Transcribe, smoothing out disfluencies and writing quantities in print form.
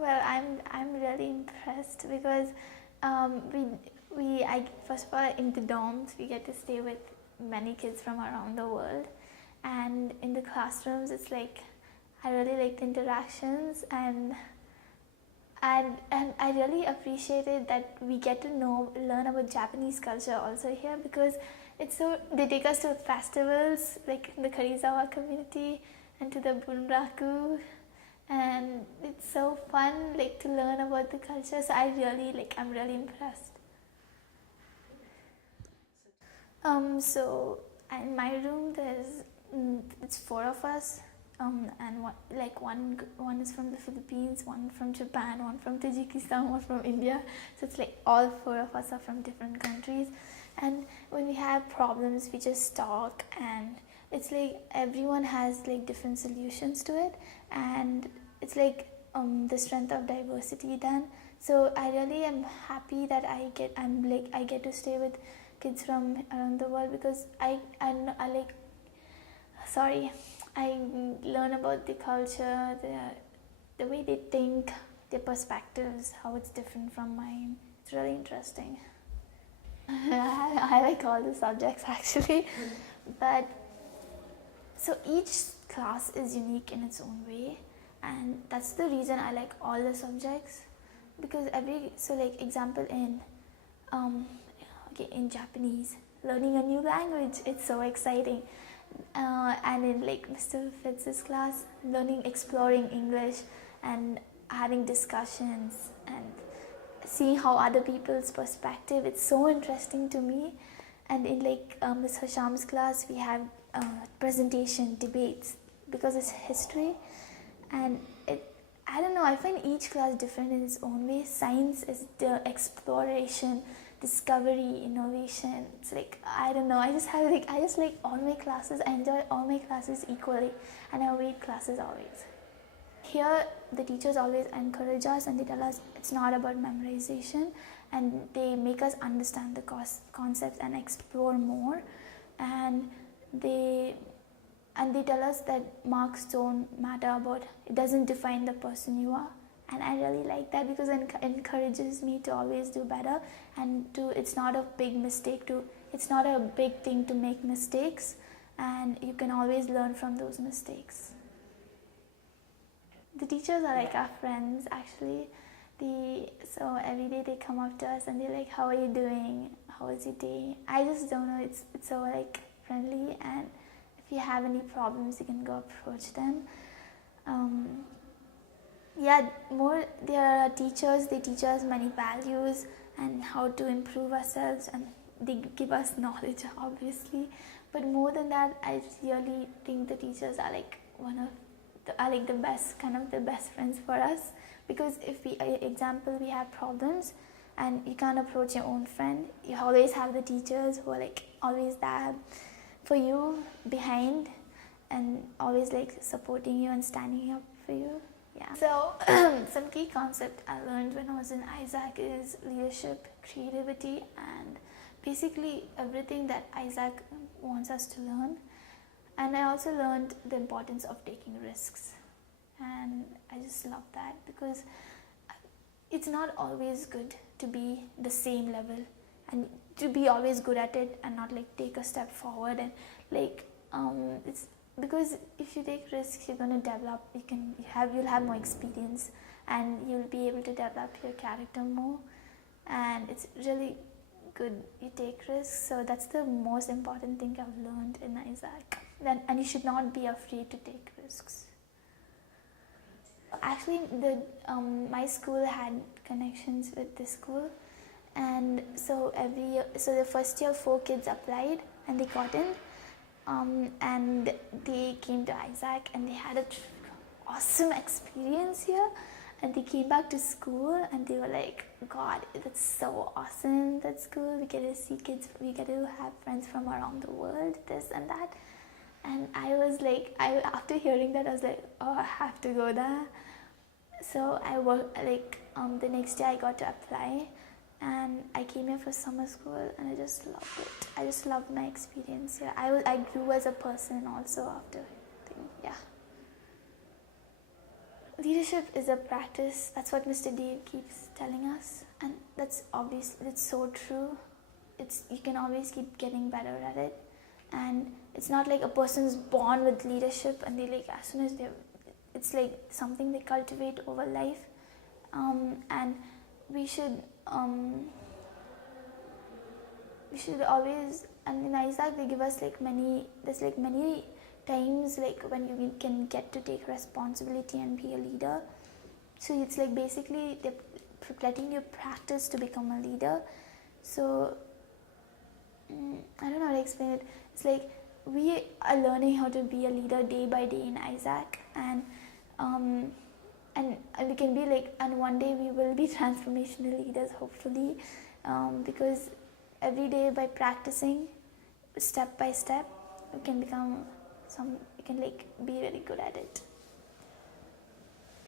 Well, I'm really impressed because I first of all in the dorms we get to stay with many kids from around the world, and in the classrooms it's like I really liked interactions, and I really appreciated that we get to learn about Japanese culture also here, because they take us to festivals like the Karizawa community and to the Bunraku, and it's so fun like to learn about the culture. So I'm really impressed. So in my room it's four of us, and one is from the Philippines, one from Japan, one from Tajikistan, one from India. So it's like all four of us are from different countries, and when we have problems we just talk, and it's like everyone has like different solutions to it, and it's like the strength of diversity then. So I really am happy that I get to stay with kids from around the world, because I learn about the culture, the way they think, their perspectives, how it's different from mine. It's really interesting. I like all the subjects actually, but so each class is unique in its own way, and that's the reason I like all the subjects, because example um, in Japanese, learning a new language, it's so exciting, and in like Mr. Fitz's class, exploring English and having discussions and seeing how other people's perspective, it's so interesting to me. And in Ms. Hasham's class we have presentation debates, because it's history, and I don't know, I find each class different in its own way. Science is the exploration, discovery, innovation. It's like, I don't know, I just like all my classes. I enjoy all my classes equally, and I avoid classes always. Here the teachers always encourage us, and they tell us it's not about memorization, and they make us understand the concepts and explore more, and they tell us that marks don't matter, about it doesn't define the person you are. And I really like that, because it encourages me to always do better, and it's not a big thing to make mistakes, and you can always learn from those mistakes. The teachers are like our friends actually. So every day they come up to us and they're like, how are you doing? How was your day? I just don't know, it's so like friendly, and if you have any problems you can go approach them. There are teachers, they teach us many values and how to improve ourselves, and they give us knowledge obviously, but more than that, I really think the teachers are like the best friends for us, because if we have problems and you can't approach your own friend, you always have the teachers who are like always there for you behind, and always like supporting you and standing up for you. Yeah. So some key concept I learned when I was in ISAK is leadership, creativity, and basically everything that ISAK wants us to learn. And I also learned the importance of taking risks, and I just love that, because it's not always good to be the same level and to be always good at it and not like take a step forward, and it's because if you take risks you're going to develop, you'll have more experience, and you'll be able to develop your character more, and it's really good you take risks. So that's the most important thing I've learned in ISAK. And you should not be afraid to take risks. Actually, my school had connections with this school, and so the first year 4 kids applied and they got in, and they came to ISAK and they had an awesome experience here, and they came back to school and they were like, God, that's so awesome, that school, we get to see kids, we get to have friends from around the world, this and that. And I was like, after hearing that I was like, oh, I have to go there. So I worked the next day I got to apply, and I came here for summer school, and I just loved it. I just loved my experience here. I grew as a person also after. Yeah. leadership is a practice. That's what Mr. Dave keeps telling us, and that's obvious. It's so true. You can always keep getting better at it, and it's not like a person's born with leadership and they like as soon as it's like something they cultivate over life, and we should always, and in ISAK they give us there's many times like when you can get to take responsibility and be a leader. So it's like basically they're letting you practice to become a leader. So I don't know how to explain it. It's like we are learning how to be a leader day by day in ISAK, and we can be like, and one day we will be transformational leaders hopefully, because every day by practicing step by step we can become we can like be really good at it.